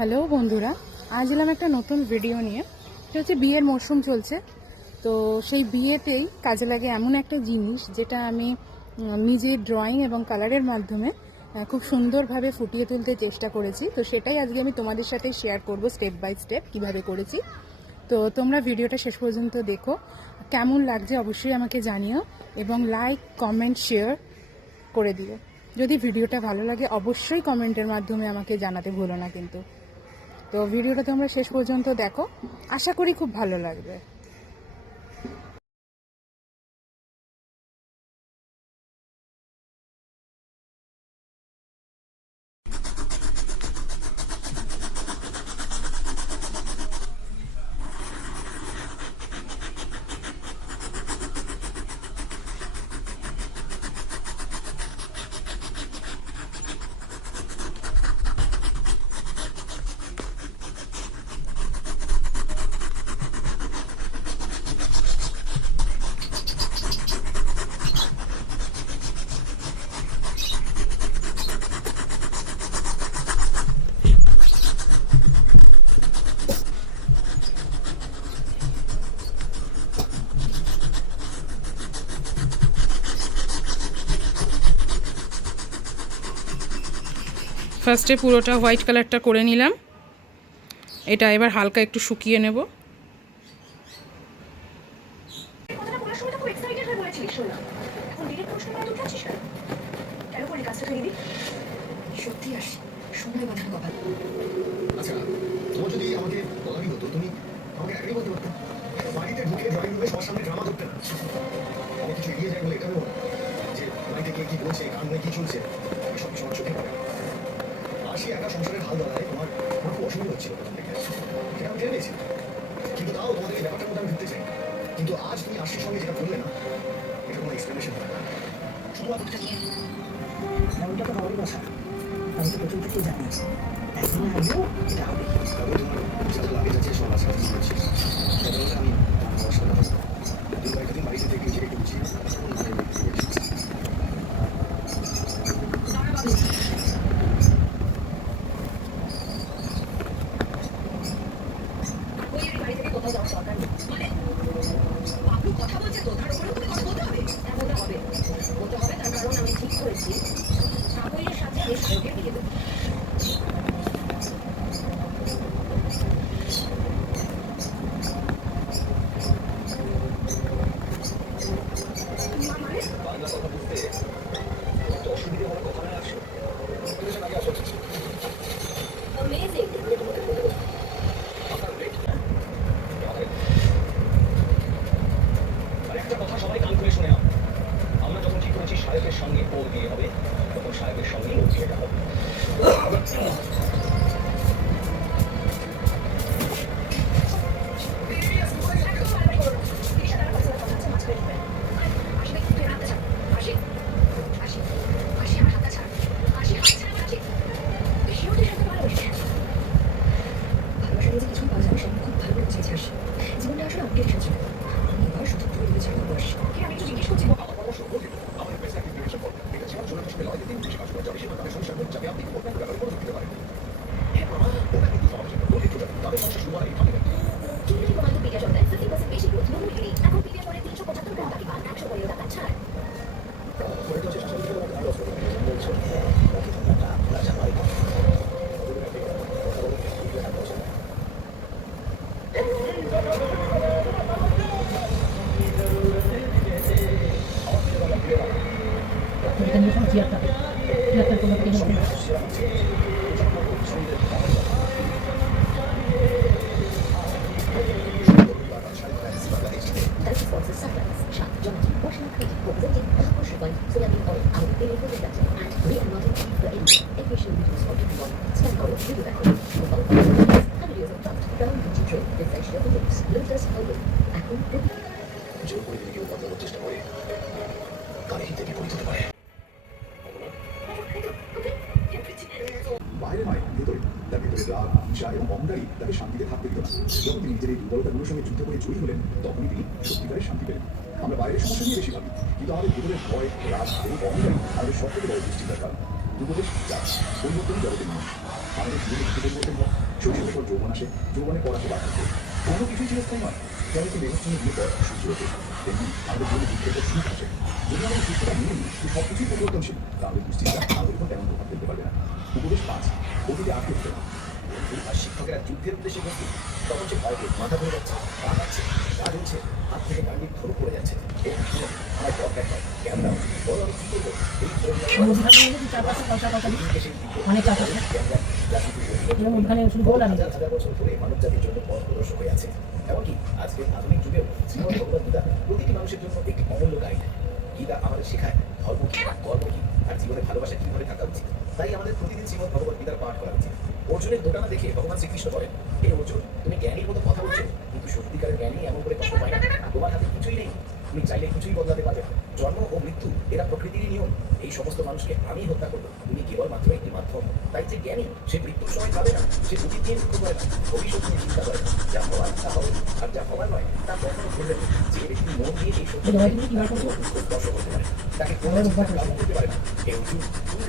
Hello বন্ধুরা, আজ এলাম একটা নতুন ভিডিও নিয়ে। এটা হচ্ছে বিয়ের মরশুম চলছে, তো সেই বিয়েতেই কাজে লাগে এমন একটা জিনিস যেটা আমি নিজের ড্রয়িং এবং কালারের মাধ্যমে খুব সুন্দরভাবে ফুটিয়ে তুলতে চেষ্টা করেছি। তো সেটাই আজকে আমি তোমাদের সাথে শেয়ার করব স্টেপ বাই স্টেপ কীভাবে করেছি। তো তোমরা ভিডিওটা শেষ পর্যন্ত দেখো, কেমন লাগছে অবশ্যই আমাকে জানিও এবং লাইক কমেন্ট শেয়ার করে দিও। যদি ভিডিওটা ভালো লাগে অবশ্যই কমেন্টের মাধ্যমে আমাকে জানাতে ভুলো না কিন্তু। তো ভিডিওটা তোমরা শেষ পর্যন্ত দেখো, আশা করি খুব ভালো লাগবে। ফার্স্টে পুরোটা হোয়াইট কালারটা করে নিলাম। এটা এবার হালকা একটু শুকিয়ে নেব। আচ্ছা, তোমার যদি আমাকে বলাই হতো, তুমি আমাকে একই বলতে পারতে। বাড়িতে ঢুকে ড্রয়িং রুমে সবার সামনে ড্রামা করতে না। আমি কিছু এগিয়ে যাই বলে এটা ভেবো না যে বাড়িতে কে কি বলছে, কার মনে কি চলছে, সব কিছু আমার চোখে পড়ে। আর সে একা সংসারের হাল ধরায় আমার খুব অসুবিধা হচ্ছিল প্রথম থেকে, সেটা আমি জেনে নিয়েছি। কিন্তু তাও তোমাদের এই ব্যাপারটার মধ্যে আমি ঢুকতে চাই। কিন্তু আজ তুমি আশির সঙ্গে যেটা বললে না, এটা কোনো এক্সপ্লেনেশন হয় না। শুধুমাত্র ওটা তো হওয়ারই কথা। আমি তো প্রথম থেকেই জানি একদিন হলেও এটা হবে। তবে তোমার সাথে লাগে যাচ্ছে সব আশা করছি। তাহলে আমি তোমার সাথে কথা বলবো। তুমি কয়েকদিন বাড়িতে থেকে নিজেকে একটু গুছিয়ে সাহেবের সঙ্গে ওর বিয়ে হবে, তখন সাহেবের সঙ্গে ওর বিয়েটা হবে। জীবনটা আসলে আমাকে এসেছে, আমি এবার শুধু পুরো ছাড়া বসে আমি একটু জিজ্ঞেস করছি। জোর করে তিনি কেউ বদলানোর চেষ্টা করে, তার হিতে বিপরীত হতে পারে। বাইরে নয়, ভেতরে। তার ভেতরে রাগ, ঈর্ষা এবং অহংকারী তাকে শান্তিতে থাকতে দিত না। যখন তিনি নিজের এই দুর্বলতাগুলোর সঙ্গে যুদ্ধ করে জয়ী হলেন, তখনই তিনি সত্যিকারের শান্তি পেলেন। আমরা বাইরের সমস্যা নিয়ে বেশি ভাবি, কিন্তু আমাদের ভেতরের ভয়, রাগ এবং অহংকারী আমাদের সব থেকে বড় দুশ্চিন্তার কারণ। উপদেশ 4, পরিবর্তন জগতের নিয়ম। আমাদের জীবনে কিছু পরিবর্তন হয়, শৈশবের পর যৌবন আসে, যৌবনে পড়াতে বাধ্য করে। কোনো কিছুই চিরস্থায়ী নয়। যেমন কি মেঘের সঙ্গে বিয়ে পর সূর্য ওঠে, তেমনি আমাদের জীবনে দুঃখের পর সুখ আসে। যদি আমরা সুস্থতা নিয়ে নিই যে সব কিছুই পরিবর্তনশীল, তাহলে দুশ্চিন্তা আমাদের উপর তেমন প্রভাব ফেলতে পারবে না। উপদেশ 5, অতীতে আটকে উঠতে না। আর শিক্ষকেরা যুদ্ধের উদ্দেশ্যে প্রস্তুত, তখন সে ভয় পেয়ে মাথা ধরে যাচ্ছে, পা কাটছে, গা জ্বলছে, হাত থেকে গান্ডির ধরে পড়ে যাচ্ছে। এই শুনো, আমার বর দেখাও, জ্ঞান দাও, বলো আমি কি করবো? এই মানে চারপাশে ওখানে শুধু গোল আমি হাজার হাজার বছর ধরে মানব জাতির জন্য পথ প্রদর্শক হয়ে আছে। এমনকি আজকে আধুনিক যুগেও শ্রীমদ্ ভগবদ্ গীতা প্রতিটি মানুষের জন্য একটি অমূল্য গাইড। গীতা আমাদের শেখায় ধর্ম কি, কর্ম কি, আর জীবনে ভালোবাসা কিভাবে থাকা উচিত। তাই আমাদের প্রতিদিন শ্রীমদ্ ভগবদ্ গীতার পাঠ করা উচিত। অর্জুনের দোটানা দেখে ভগবান শ্রীকৃষ্ণ বলেন, হে অর্জুন, তুমি জ্ঞানীর মতো কথা বলছো, কিন্তু সত্যিকারের জ্ঞানী এমন করে কষ্ট পায় না। তোমার হাতে কিছুই নেই, তুমি চাইলে কিছুই বদলাতে পারবে না। জন্ম ও মৃত্যু এরা প্রকৃতিরই নিয়ম। এই সমস্ত মানুষকে আমি হত্যা করবো, তুমি কেবল মাত্র একটি মাধ্যম। তাই যে জ্ঞানী, সে মৃত্যুর সময় পাবে না, সে অতীত নিয়ে দুঃখ করে না, ভবিষ্যৎ নিয়ে চিন্তা করে না। যা হওয়ার তা হবে, আর যা হওয়ার নয় তা কখনো ঘটবে না। যে ব্যক্তি মন দিয়ে এই সত্য স্পর্শ করতে পারে, তাকে কোনো কাজ করতে পারে না। হে অর্জুন, তুমি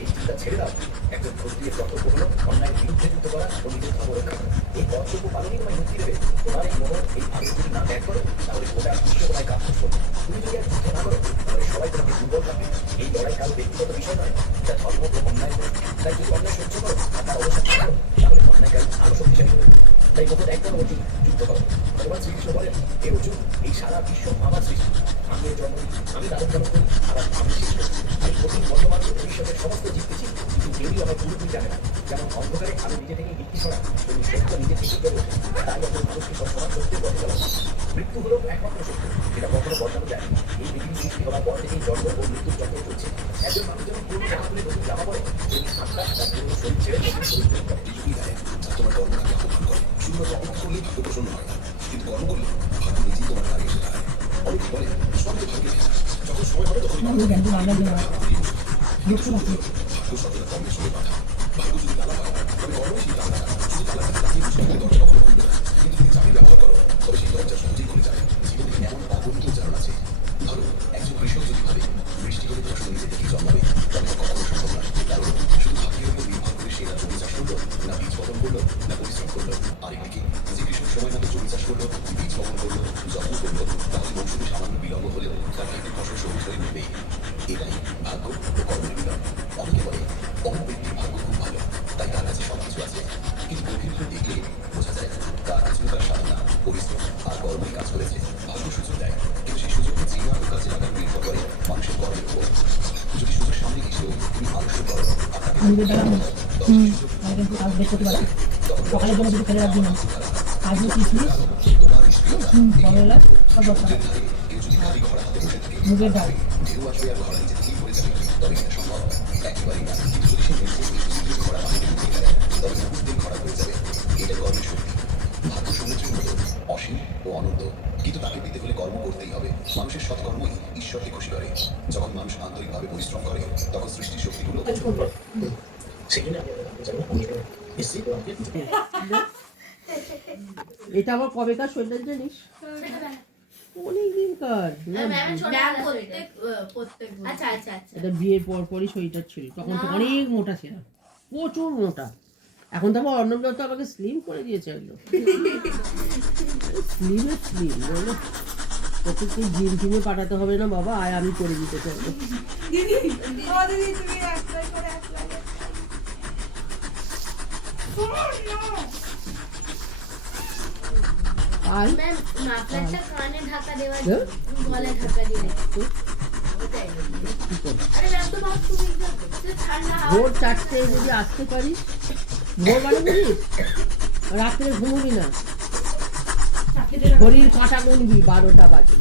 এই চিন্তা ছেড়ে দাও। একজন ক্ষত্রিয়ের কর্তব্য হলো অন্যায়ের বিরুদ্ধে যুদ্ধ করা ও নিজের ধর্ম রক্ষা করা। এই কর্তব্য পালনই তোমায় মুক্তি দেবে। তোমার এই মন, এই আবেগ যদি না ত্যাগ করো, তাহলে গোটা বিশ্ব তোমায় কাপুরুষ করবে। তুমি যদি আর যুদ্ধ না করো, তাহলে সবাই তোমাকে দুর্বল থাকবে। এই লড়াই কারো ব্যক্তিগত বিষয় নয়, যা ধর্ম ও অন্যায় করে। তাই যদি অন্যায় সহ্য করো আর তার অবসান করো, তাহলে অন্যায়কারী আরো শক্তিশালী হবে। তাই কত এক করো অর্জুন, যুদ্ধ করো। ভগবান শ্রীকৃষ্ণ বলেন, হে অর্জুন, এই সারা বিশ্ব আমার সৃষ্টি। আমি এর জন্ম দিই, আমি লালন পালন করি, আবার আমি শেষ করি। আমি প্রতি বর্তমান ও ভবিষ্যতের সমস্ত জিততেছি, কিন্তু কেউই আমার পুরোপুরি জানে না। যেমন অন্ধকারে আলো নিজে থেকেই ভিত্তি ছড়ায়, তেমনি সত্য নিজে থেকেই গড়ে ওঠে। তাই একজন মানুষকে সবসময় সত্যের পথে চলা উচিত। মৃত্যু হলো একমাত্র সত্য, যেটা কখনো বদলানো যায় না। এই পৃথিবী সৃষ্টি হওয়ার পর থেকেই জন্ম ও মৃত্যুর চক্র চলছে। একজন মানুষ যখন পুরনো জামা খুলে নতুন জামা পরে, তেমনি আত্মা তার পুরনো শরীর ছেড়ে নতুন শরীর গ্রহণ করে। কিছুই দেয় তোমার কর্মটাকে অপমান করে। শুধুমাত্র অপেক্ষা করলেই ভাগ্য প্রসন্ন হয় না, কিন্তু কর্ম করলে ভাগ্য নিজেই তোমার দ্বারে এসে দাঁড়ায়। অনেকে বলে সবই তো ভাগ্যে লেখা, যখন সময় হবে তখন ভাগ্য সততা কর্মের সঙ্গে বাধা। ভাগ্য যদি তালা হয়, তবে কর্মই সেই তালা। শুধু তালাটা তাকিয়ে বুঝতে গেলে দরজা কখনো খুলবে না, কিন্তু যদি চাবি ব্যবহার করো, তবে সেই দরজা সহজেই খুলে যাবে। জীবনে এমন অগণিত উদাহরণ আছে। ধরো, একজন কৃষক যদি ভাবে বৃষ্টি হলে ফসল নিজে থেকেই জন্মাবে, তবে তা কখনো সম্ভব নয়। কারণ শুধু ভাগ্যের উপর নির্ভর করে সে না জমি চাষ করলো, না বীজ বপন করলো, না পরিশ্রম করলো। আরেকদিকে যে কৃষক সময় মতো জমি চাষ করলো, বীজ বপন করলো, যত্ন করলো, তাহলে মৌসুমে সামান্য বিলম্ব হলেও তার ক্ষেত্রে ফসল সবুজ হয়ে উঠবে। এটাই ভাগ্য ও কর্মের মিলন। অনেকে বলে অমুক ব্যক্তির ভাগ্য খুব ভালো, তাই তার কাছে সবকিছু আছে। কিন্তু গভীরভাবে দেখলে বোঝা যায় তার কাছেও তার সাধনা, পরিশ্রম আর কর্মই কাজ করেছে। ভাগ্য সুযোগ দেয়, কিন্তু সেই সুযোগকে চেনা ও কাজে লাগানো নির্ভর করে মানুষের কর্মের উপর। যদি সুযোগ সামনে এসেও তুমি আলস্য করো, সকালের জন্য কিছু ফেলে রাখবি না, কাজু কিশমিশ বড়লা সব দরকার, কেউ যদি খালি ঘোড়া হাতে বসে থাকে, মুগের ডাল, ঢেউ আসবে আর ঘোড়া নিজে থেকেই পড়ে যাবে, তবে এটা সম্ভব একেবারেই না। কিন্তু যদি সে নিজে ঘোড়া বাহিনী ঢুকে যায়, তবে মুহূর্তেই ঘোড়া হয়ে যাবে। এটা কর্মের শক্তি। ভাগ্য সমুদ্রের মতো অসীম ও অনন্ত, কিন্তু তাকে পেতে হলে কর্ম করতেই হবে। মানুষের সৎকর্মই ঈশ্বরকে খুশি করে। যখন মানুষ আন্তরিকভাবে পরিশ্রম করে, তখন সৃষ্টির শক্তিগুলো সেই জন্য আমি এসছি তোমাকে। এটা আবার কবেকার শৈলেন জানিস? অনেকদিনকার। এটা বিয়ের পর পরই শরীরটা ছিল, তখন তো অনেক মোটা ছিল, প্রচুর মোটা। এখন তো আবার অর্ণবদা তো আমাকে স্লিম করে দিয়েছে একদম, স্লিম বলো। তোকে তুই জিম টিমে পাঠাতে হবে না বাবা, আয় আমি করে দিতে চাইবো। আয় কানে ঢাকা দেওয়ার গলায় ঢাকা দিয়ে ভোর 4টে যদি আসতে পারিস, ভোর মানে বুঝিস রাত্রে ঘুমবি না, ঘড়ির কাঁটা গুনবি, 12টা বাজে,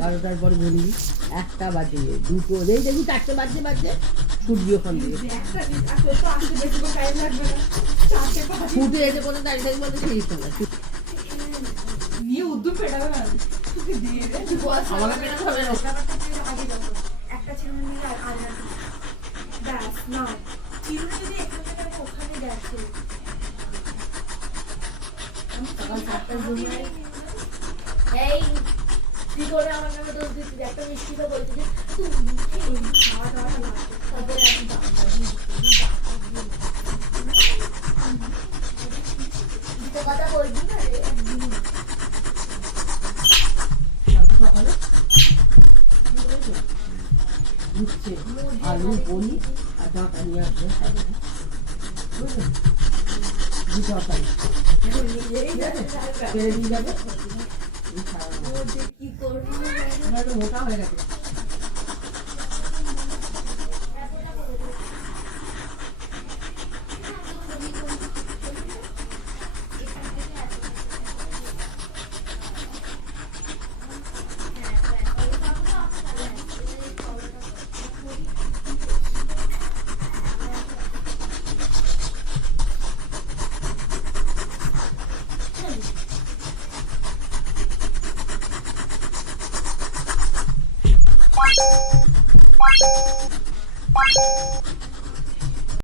12টার পর গুনবি, 1টা বাজে, 2টো, এই দেখি 4টে বাজে ছুটবি ওখান থেকে, ছুটে এসে কোথায় দাঁড়িয়ে থাকবি বলতে সেই সময় নিয়ে উদ্যোগ ফেটাবে না, আমাকে পেটাতে হবে না। একটা চিরুনি নিয়ে আর ব্যাস না, চিরুনি যদি এখান থেকে ওখানে যাচ্ছে সকাল 7টার সময় এই তুই করে আমার নামে দোষ দিচ্ছিস, একটা মিষ্টি তো বলছিস তুই খাওয়া দাওয়া লাগছে তারপরে আমি কথা বলবি না রে একদিন। কালকে সকালে উঠছে আলু বড়ি আর ডাঁটা নিয়ে আসবে বুঝলেন দু তরকারি পেরে দিয়ে যাবে ও যে কি করবো মোটা হয়ে গেছে